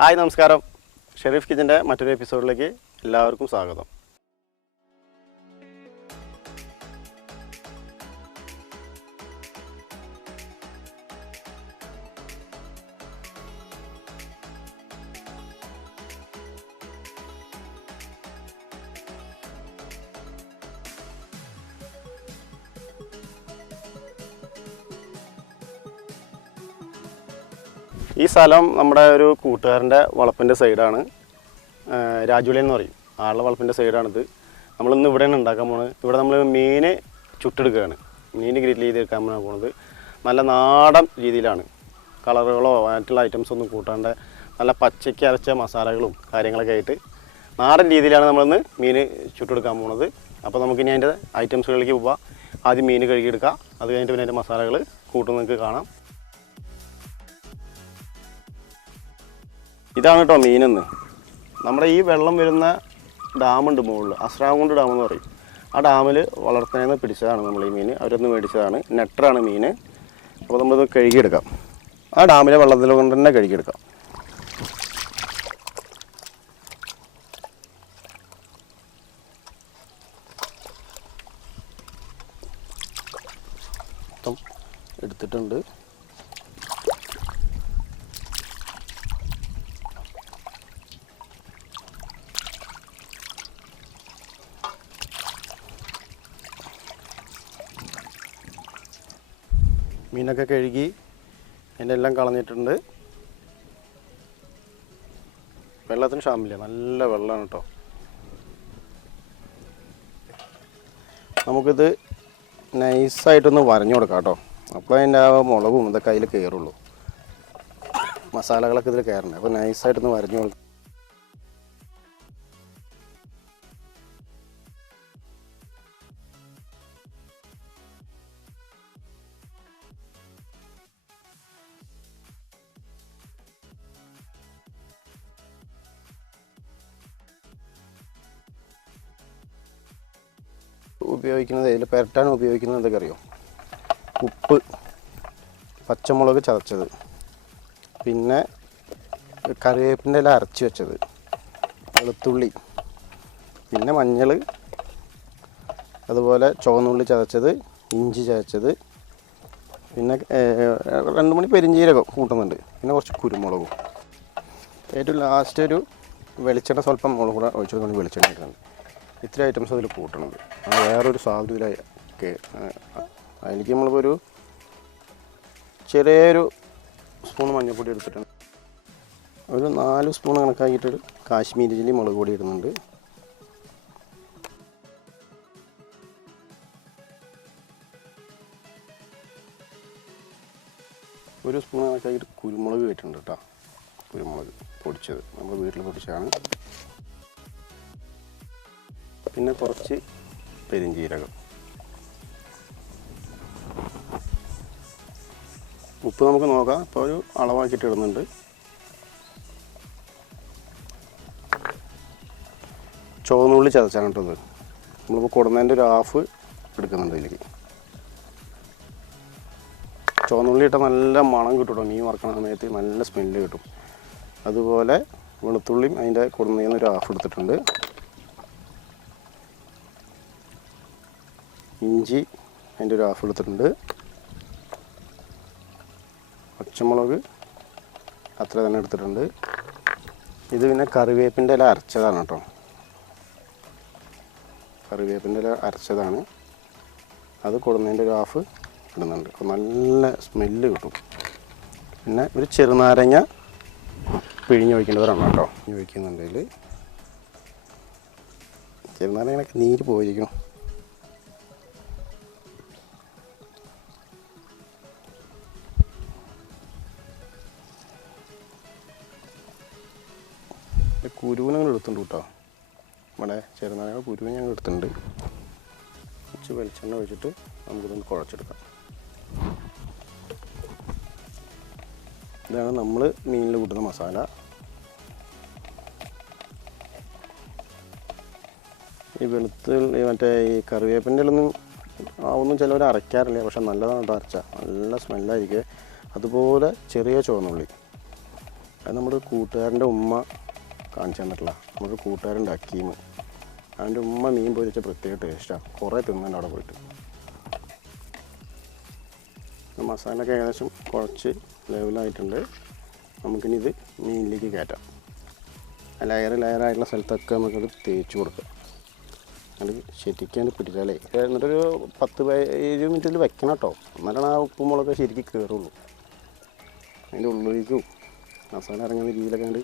Hi നമസ്കാരം. ഷെരീഫ് കിച്ചൻ്റെ മറ്റൊരു എപ്പിസോഡിലേക്ക് എല്ലാവർക്കും സ്വാഗതം. ഈ സ്ഥലം നമ്മുടെ ഒരു കൂട്ടുകാരൻ്റെ വളപ്പിൻ്റെ സൈഡാണ്. രാജുലി എന്ന് പറയും. ആളുടെ വളപ്പിൻ്റെ സൈഡാണിത്. നമ്മളിന്ന് ഇവിടെയാണ് ഉണ്ടാക്കാൻ പോകുന്നത്. ഇവിടെ നമ്മൾ മീൻ ചുട്ടെടുക്കുകയാണ്. മീൻ ഗ്രില്ല് ചെയ്തെടുക്കാൻ പോകുന്നത് നല്ല നാടൻ രീതിയിലാണ്. കളറുകളോ മറ്റുള്ള ഐറ്റംസ് ഒന്നും കൂട്ടാണ്ട് നല്ല പച്ചയ്ക്ക് അരച്ച മസാലകളും കാര്യങ്ങളൊക്കെ ആയിട്ട് നാടൻ രീതിയിലാണ് നമ്മളിന്ന് മീൻ ചുട്ടെടുക്കാൻ പോകുന്നത്. അപ്പോൾ നമുക്കിനി അതിൻ്റെ ഐറ്റംസുകളിലേക്ക് പോവാം. ആദ്യം മീൻ കഴുകിയെടുക്കുക. അത് കഴിഞ്ഞിട്ട് പിന്നെ അതിൻ്റെ മസാലകൾ കൂട്ടും നിങ്ങൾക്ക് കാണാം. ഇതാണ് കേട്ടോ മീനെന്ന്. നമ്മുടെ ഈ വെള്ളം വരുന്ന ഡാമുണ്ട് മുകളിൽ, അസ്രാവുകൊണ്ട് ഡാം എന്ന് പറയും. ആ ഡാമിൽ വളർത്തുന്നതിന് പിടിച്ചതാണ് നമ്മൾ ഈ മീൻ. അവരൊന്ന് മേടിച്ചതാണ്. നെട്ടറാണ് മീൻ. അപ്പോൾ നമ്മളിത് കഴുകിയെടുക്കാം. ആ ഡാമിലെ വെള്ളത്തിൽ കൊണ്ട് തന്നെ കഴുകിയെടുക്കാം. മൊത്തം എടുത്തിട്ടുണ്ട്. മീനൊക്കെ കഴുകി അതിൻ്റെ എല്ലാം കളഞ്ഞിട്ടുണ്ട്. വെള്ളത്തിന് ക്ഷാമില്ല, നല്ല വെള്ളമാണ് കേട്ടോ. നമുക്കിത് നൈസായിട്ടൊന്ന് വരഞ്ഞു കൊടുക്കാം കേട്ടോ. അപ്പോൾ അതിൻ്റെ ആ മുളകും ഇതൊക്കെ അതിൽ കയറുള്ളൂ. മസാലകളൊക്കെ ഇതിൽ കയറണ്ടേ. അപ്പോൾ നൈസായിട്ടൊന്ന് വരഞ്ഞു കൊടുക്കാം. ഉപയോഗിക്കുന്നത് ഇതിൽ പുരട്ടാൻ ഉപയോഗിക്കുന്നത് എന്തൊക്കെ അറിയോ? ഉപ്പ്, പച്ചമുളക് ചതച്ചത്, പിന്നെ കറിവേപ്പിൻ്റെ ഇല അരച്ച് വെച്ചത്, വെളുത്തുള്ളി, പിന്നെ മഞ്ഞൾ, അതുപോലെ ചുവന്നുള്ളി ചതച്ചത്, ഇഞ്ചി ചതച്ചത്, പിന്നെ 2 മണി പെരിഞ്ചീരകം കൂട്ടുന്നുണ്ട്, പിന്നെ കുറച്ച് കുരുമുളകും. ഏറ്റവും ലാസ്റ്റ് ഒരു വെളിച്ചെണ്ണ സ്വല്പം മുളക് കൂടെ ഒഴിച്ചു വെളിച്ചെണ്ണ ഇടുന്നുണ്ട്. ഇത്ര ഐറ്റംസ് അതിൽ കൂട്ടണത്. വേറൊരു സാധനത്തിലൊക്കെ അതിലേക്ക് നമ്മളിപ്പോൾ ഒരു ചെറിയൊരു സ്പൂൺ മഞ്ഞൾപ്പൊടി എടുത്തിട്ടുണ്ട്. ഒരു 4 സ്പൂൺ കണക്കാക്കിയിട്ട് കാശ്മീരി ചില്ലി മുളക് പൊടി ഇടുന്നുണ്ട്. ഒരു സ്പൂൺ കണക്കാക്കിയിട്ട് കുരുമുളക് ഇട്ടിട്ടുണ്ട് കേട്ടോ. കുരുമുളക് പൊടിച്ചത് നമ്മൾ വീട്ടിൽ പൊടിച്ചതാണ്. പിന്നെ കുറച്ച് പെരിഞ്ചീരകം. ഉപ്പ് നമുക്ക് നോക്കാം. ഇപ്പോൾ ഒരു അളവാക്കിയിട്ട് ഇടുന്നുണ്ട്. ചുവന്നുള്ളി ചതച്ചാണ് കേട്ടത്. നമ്മളിപ്പോൾ കൊടുന്നതിൻ്റെ ഒരു ഹാഫ് എടുക്കുന്നുണ്ട് ഇതിലേക്ക്. ചുവന്നുള്ളി ഇട്ടാൽ നല്ല മണം കിട്ടും കേട്ടോ. മീൻ വറക്കണ സമയത്ത് നല്ല സ്മെല്ല് കിട്ടും. അതുപോലെ വെളുത്തുള്ളിയും അതിൻ്റെ കൊടുന്നതിൽ നിന്ന് ഒരു ഹാഫ് എടുത്തിട്ടുണ്ട്. ഇഞ്ചി അതിൻ്റെ ഒരു ഹാഫ് എടുത്തിട്ടുണ്ട്. പച്ചമുളക് അത്ര തന്നെ എടുത്തിട്ടുണ്ട്. ഇത് പിന്നെ കറിവേപ്പിൻ്റെ ഇല അരച്ചതാണ് കേട്ടോ. കറിവേപ്പിൻ്റെ ഇല അരച്ചതാണ്. അത് കൊടുന്നതിൻ്റെ ഒരു ഹാഫ് ഇടുന്നുണ്ട്. അപ്പോൾ നല്ല സ്മെല്ല് കിട്ടും. പിന്നെ ഒരു ചെറുനാരങ്ങ പിഴിഞ്ഞൊഴിക്കേണ്ടവരാണ് കേട്ടോ. ഒഴിക്കുന്നുണ്ടെങ്കിൽ ചെറുനാരങ്ങയൊക്കെ നീര് പോയിരിക്കണം. കുരുവിന് ഞങ്ങൾ എടുത്തിട്ടുണ്ട് കേട്ടോ. നമ്മുടെ ചെറുനാരങ്ങ കുരുവിന് ഞങ്ങൾ എടുത്തിട്ടുണ്ട്. കുറച്ച് വെളിച്ചെണ്ണ ഒഴിച്ചിട്ട് നമുക്കിതൊന്ന് കുഴച്ചെടുക്കാം. ഇതാണ് നമ്മൾ മീനിൽ കൂട്ടുന്ന മസാല. ഈ വെളുത്തുള്ളി മറ്റേ ഈ കറിവേപ്പിൻ്റെ ഒന്നും ചിലവർ അരയ്ക്കാറില്ല. പക്ഷെ നല്ലതാണ് കേട്ടോ അരച്ച. നല്ല സ്മെല്ലായിരിക്കും. അതുപോലെ ചെറിയ ചുവന്നുള്ളി അത് നമ്മുടെ കൂട്ടുകാരൻ്റെ ഉമ്മ കാണിച്ചു തന്നിട്ടില്ല. നമ്മുടെ കൂട്ടുകാരുണ്ട് അക്കീം. അവൻ്റെ ഉമ്മ മീൻ പൊരിച്ച പ്രത്യേക ടേസ്റ്റാണ്. കുറേ തിന്നുണ്ട് അവിടെ പോയിട്ട്. മസാലയൊക്കെ ഏകദേശം കുറച്ച് ലെവലായിട്ടുണ്ട്. നമുക്കിനി ഇത് മീനിലേക്ക് കയറ്റാം. ലെയറായിട്ടുള്ള സ്ഥലത്തൊക്കെ നമുക്കത് തേച്ച് കൊടുക്കാം. അത് ശരിക്കും പിടിച്ചാലേ എന്നിട്ടൊരു 10-15 മിനിറ്റിൽ വെക്കണം കേട്ടോ. എന്നാലാണ് ആ ഉപ്പും മുളകൊക്കെ ശരിക്കും കയറുള്ളൂ. അതിൻ്റെ ഉള്ളിലേക്കും മസാല ഇറങ്ങുന്ന രീതിയിലൊക്കെ കണ്ട്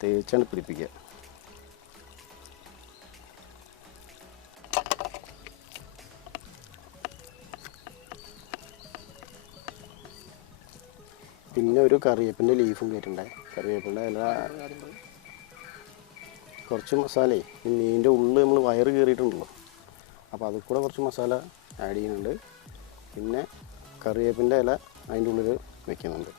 തേച്ചാണ്ട് പിടിപ്പിക്കുക. പിന്നെ ഒരു കറിവേപ്പിൻ്റെ ലീഫും കയറ്റുണ്ടേ. കറിവേപ്പിൻ്റെ ഇല കുറച്ച് മസാലയെ ഈ മീനിൻ്റെ ഉള്ളിൽ നമ്മൾ വയറ് കയറിയിട്ടുണ്ടല്ലോ, അപ്പോൾ അതിൽ കൂടെ കുറച്ച് മസാല ആഡ് ചെയ്യുന്നുണ്ട്. പിന്നെ കറിവേപ്പിൻ്റെ ഇല അതിൻ്റെ ഉള്ളിൽ വെക്കുന്നുണ്ട്.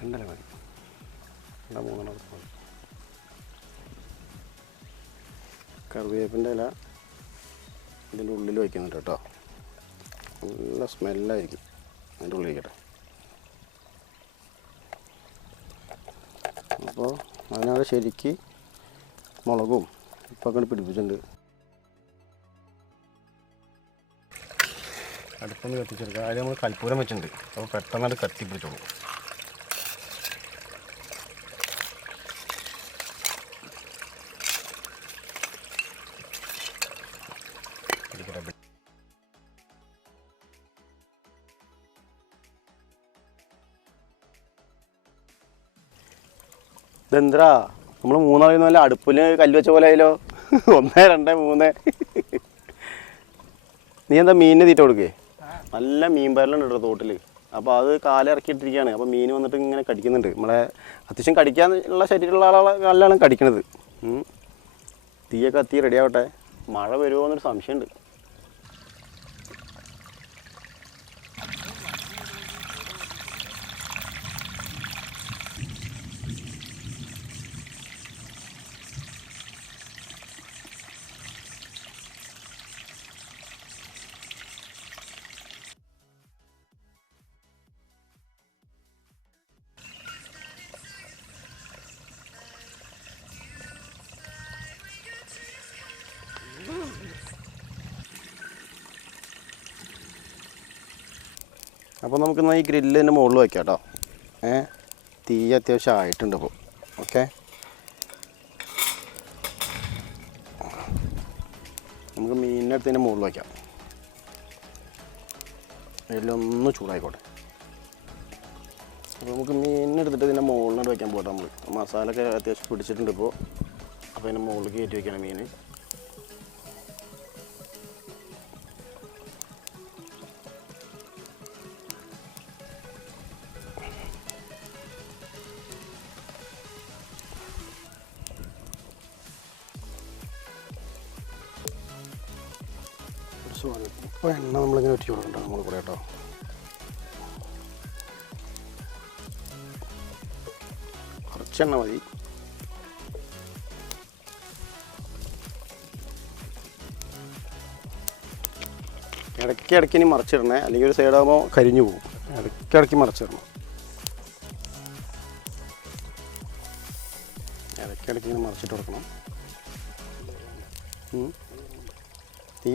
രണ്ടര മതി, 3 കറിവേപ്പിൻ്റെ ഇല ഇതിൻ്റെ ഉള്ളിൽ വയ്ക്കുന്നുണ്ട് കേട്ടോ. നല്ല സ്മെല്ലായിരിക്കും അതിൻ്റെ ഉള്ളിലേക്കട്ടെ. അപ്പോൾ അതിനവിടെ ശരിക്ക് മുളകും ഉപ്പൊക്കെ പിടിപ്പിച്ചിട്ടുണ്ട്. അടുപ്പൊന്ന് കത്തിച്ചെടുക്കുക. അതിൽ നമ്മൾ കൽപ്പൂരം വെച്ചിട്ടുണ്ട്. അപ്പോൾ പെട്ടെന്ന് കത്തി പിടിച്ചോളൂ. ഇതെന്താ നമ്മൾ 3 നല്ല അടുപ്പിൽ കല്ല് വെച്ച പോലെ ആയാലോ. 1 2 3. നീ എന്താ മീനിന് തീറ്റ കൊടുക്കേ? നല്ല മീൻ പരലുണ്ട് കേട്ടോ തോട്ടിൽ. അപ്പോൾ അത് കാലിറക്കിയിട്ടിരിക്കുകയാണ്. അപ്പോൾ മീൻ വന്നിട്ട് ഇങ്ങനെ കടിക്കുന്നുണ്ട്. നമ്മളെ അത്യാവശ്യം കടിക്കാനുള്ള ശരീരമുള്ള ആളാണ് കടിക്കണത്. തീയൊക്കെ കത്തി റെഡി ആവട്ടെ. മഴ വരുമോ എന്നൊരു സംശയമുണ്ട്. അപ്പോൾ നമുക്കിന്ന് ഈ ഗ്രില്ലിൻ്റെ മുകളിൽ വയ്ക്കാം കേട്ടോ. തീ അത്യാവശ്യം ആയിട്ടുണ്ട് ഇപ്പോൾ. ഓക്കെ, നമുക്ക് മീനിൻ്റെ അടുത്തതിൻ്റെ മുകളിൽ വയ്ക്കാം. അതിലൊന്ന് ചൂടായിക്കോട്ടെ. അപ്പോൾ നമുക്ക് മീനിനെടുത്തിട്ട് ഇതിൻ്റെ മുകളിലോട്ട് വയ്ക്കാൻ പോട്ടെ. നമ്മൾ മസാലയൊക്കെ അത്യാവശ്യം പിടിച്ചിട്ടുണ്ട് ഇപ്പോൾ. അപ്പോൾ അതിൻ്റെ മുകളിൽ കയറ്റി വയ്ക്കണം മീൻ. ഇപ്പോൾ എണ്ണ നമ്മളിങ്ങനെ ഒറ്റിച്ച് കൊടുക്കണ്ട നമ്മൾ കൂടെ കേട്ടോ. കുറച്ചെണ്ണ മതി. ഇടയ്ക്കിടയ്ക്ക് ഇനി മറിച്ചിടണേ, അല്ലെങ്കിൽ ഒരു സൈഡാകുമ്പോൾ കരിഞ്ഞു പോകും. ഇടയ്ക്കിടയ്ക്ക് മറിച്ചിടണം. ഇടയ്ക്കിടയ്ക്ക് ഇങ്ങനെ മറിച്ചിട്ട് കൊടുക്കണം. തീ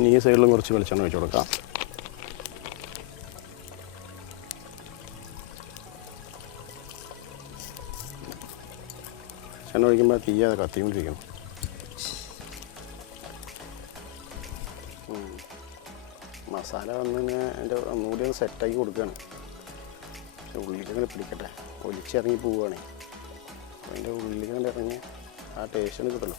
ഇനി ഈ സൈഡിലും കുറച്ച് വെളിച്ചെണ്ണ ഒഴിച്ച് കൊടുക്കാം. വെളിച്ചെണ്ണ ഒഴിക്കുമ്പോൾ തീ അത് കത്തിക്കൊണ്ടിരിക്കണം. മസാല വന്ന് അതിൻ്റെ ഒന്നുകൂടി ഒന്ന് സെറ്റാക്കി കൊടുക്കുകയാണ്. പക്ഷെ ഉള്ളിലേക്ക് പിടിക്കട്ടെ. ഒലിച്ചിറങ്ങി പോവുകയാണേ. അതിൻ്റെ ഉള്ളിലേക്ക് ഇറങ്ങി ആ ടേസ്റ്റ് കിട്ടുമല്ലോ.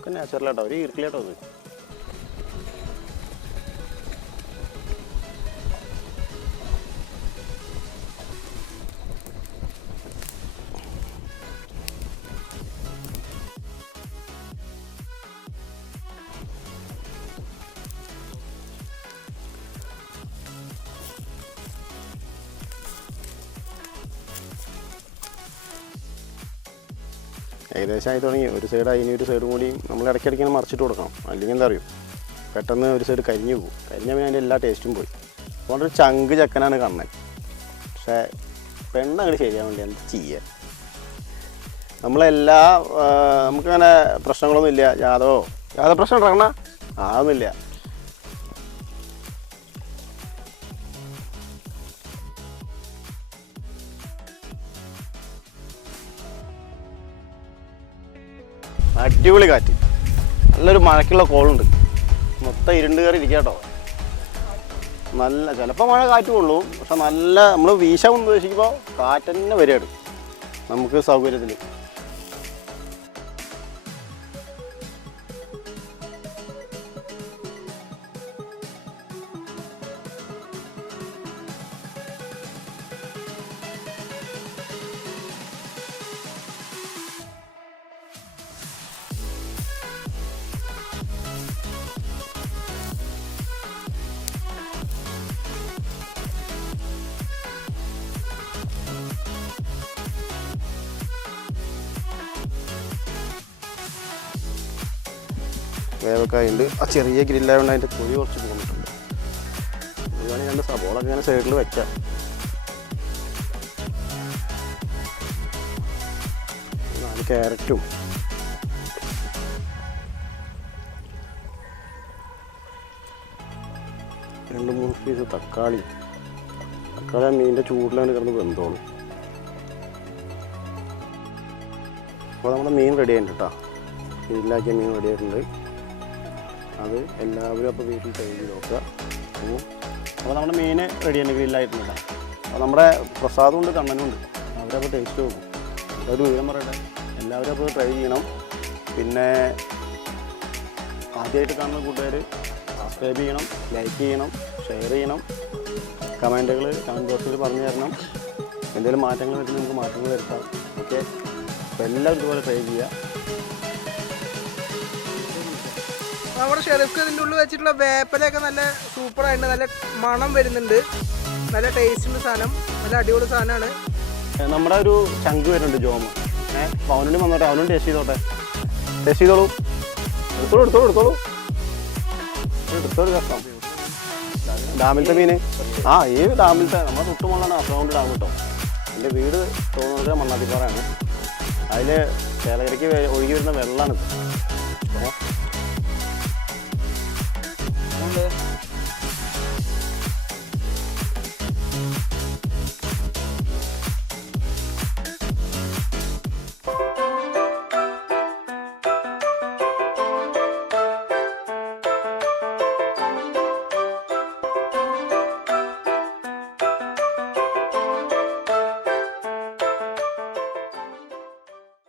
ഒക്കെ നാച്ചുറലായിട്ടോ, ഒരു ഈർക്കിലായിട്ടോ അത്. ഏകദേശം ആയി തുടങ്ങി. ഒരു സൈഡ് ഇനി ഒരു സൈഡും കൂടി നമ്മൾ ഇടയ്ക്കിടയ്ക്ക് ഇങ്ങനെ മറിച്ചിട്ട് കൊടുക്കണം. അല്ലെങ്കിൽ എന്താ അറിയും, പെട്ടെന്ന് ഒരു സൈഡ് കരിഞ്ഞു പോകും. കരിഞ്ഞാൽ പിന്നെ അതിൻ്റെ എല്ലാ ടേസ്റ്റും പോയി. അതുകൊണ്ടൊരു ചങ്ക് ചക്കനാണ് കണ്ണൻ. പക്ഷേ പെണ്ണങ്ങോട്ട് ശരിയാൻ വേണ്ടി എന്ത് ചെയ്യുക. നമ്മളെല്ലാ നമുക്കങ്ങനെ പ്രശ്നങ്ങളൊന്നും ഇല്ല. യാതൊരു പ്രശ്നം ഉണ്ടാക്കണ അതൊന്നുമില്ല. അടിപൊളി കാറ്റ്, നല്ലൊരു മഴയ്ക്കുള്ള കോളുണ്ട്. മൊത്തം ഇരുണ്ട് കയറി ഇരിക്കുക കേട്ടോ. നല്ല ചിലപ്പോൾ മഴ കാറ്റ് കൊള്ളും, പക്ഷെ നല്ല നമ്മൾ വീശാൻ ഉദ്ദേശിക്കുമ്പോൾ കാറ്റ് തന്നെ വരികയാണ് നമുക്ക് സൗകര്യത്തിൽ. വേവക്കായുണ്ട്. ആ ചെറിയ ഗ്രില്ലായതുകൊണ്ട് അതിൻ്റെ തൊലി കുറച്ച് പോന്നിട്ടുണ്ട്. അതുകൊണ്ട് 2 സബോളൊക്കെ ഇങ്ങനെ സൈഡിൽ വെക്കാം. ക്യാരറ്റും രണ്ട് മൂന്ന് പീസ് തക്കാളി ആ മീനിൻ്റെ ചൂടിലാണ് കിടന്ന് വെന്തോളും. അപ്പോൾ നമ്മുടെ മീൻ റെഡി ആയിട്ടുണ്ട് കേട്ടോ. ഗ്രില്ലാക്കിയ മീൻ റെഡി ആയിട്ടുണ്ട്. അത് എല്ലാവരും അപ്പോൾ വീട്ടിൽ ട്രൈ ചെയ്ത് നോക്കുക. അപ്പോൾ നമ്മുടെ മീൻ റെഡിയാണ്, ഗ്രില്ലായിട്ടുണ്ട്. അപ്പോൾ നമ്മുടെ പ്രസാദമുണ്ട്, കണ്ണനുണ്ട്. അവരപ്പോൾ ടേസ്റ്റ് നോക്കും. ഒരു വിവരം പറയട്ടെ, എല്ലാവരും അപ്പോൾ ട്രൈ ചെയ്യണം. പിന്നെ ആദ്യമായിട്ട് കാണുന്ന കൂട്ടുകാർ സബ്സ്ക്രൈബ് ചെയ്യണം, ലൈക്ക് ചെയ്യണം, ഷെയർ ചെയ്യണം. കമൻറ്റ് ബോക്സിൽ പറഞ്ഞു തരണം. എന്തെങ്കിലും മാറ്റങ്ങൾ വരുമ്പോൾ നമുക്ക് മാറ്റങ്ങൾ വരുത്താം. ഓക്കെ, അപ്പോൾ എല്ലാവരും ഇതുപോലെ ട്രൈ ചെയ്യുക. നമ്മുടെ ഷെറീഫ് ഇതിൻ്റെ ഉള്ളിൽ വെച്ചിട്ടുള്ള വേപ്പലയൊക്കെ നല്ല സൂപ്പറായിട്ടുണ്ട്. നല്ല മണം വരുന്നുണ്ട്, നല്ല ടേസ്റ്റുള്ള സാധനം, നല്ല അടിപൊളി സാധനമാണ്. നമ്മുടെ ഒരു ചങ്ക് വരുന്നുണ്ട് ജോമ്. അവനോട് വന്നോട്ടെ, അവനും ടേസ്റ്റ് ചെയ്തോട്ടെ. ടേസ്റ്റ് ചെയ്തോളൂ, എടുത്തോളൂ കഷ്ടം. ഡാമിലത്തെ മീൻ ഈ ഡാമിലത്തെ നമ്മുടെ തൊട്ടുമുള്ളതാണ് അഫ്രോണ്ട് ഡാം കേട്ടോ. എൻ്റെ വീട് തോന്നുന്നത് മണ്ണാത്തിപ്പാറയാണ്. അതിൽ ചേലക്കരയ്ക്ക് ഒഴുകി വരുന്ന വെള്ളമാണിത്.